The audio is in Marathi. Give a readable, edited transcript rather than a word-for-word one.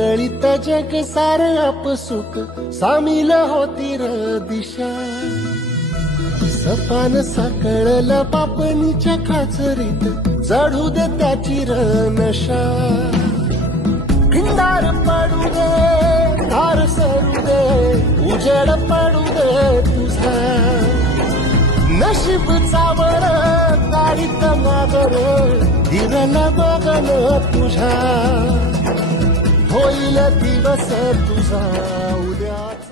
उजळीत जग सार आपसुक सामील होती र दिशा सपान साकळला पापणीच्या खाचरीत चढू दे त्याची र नशा खिंडार पडू दे धार सरू दे उजेड पडू दे तुझा नशीब चावळ गाडीत मागर धीरन बघन तुझ्या होईल दिवस तुझा उद्याच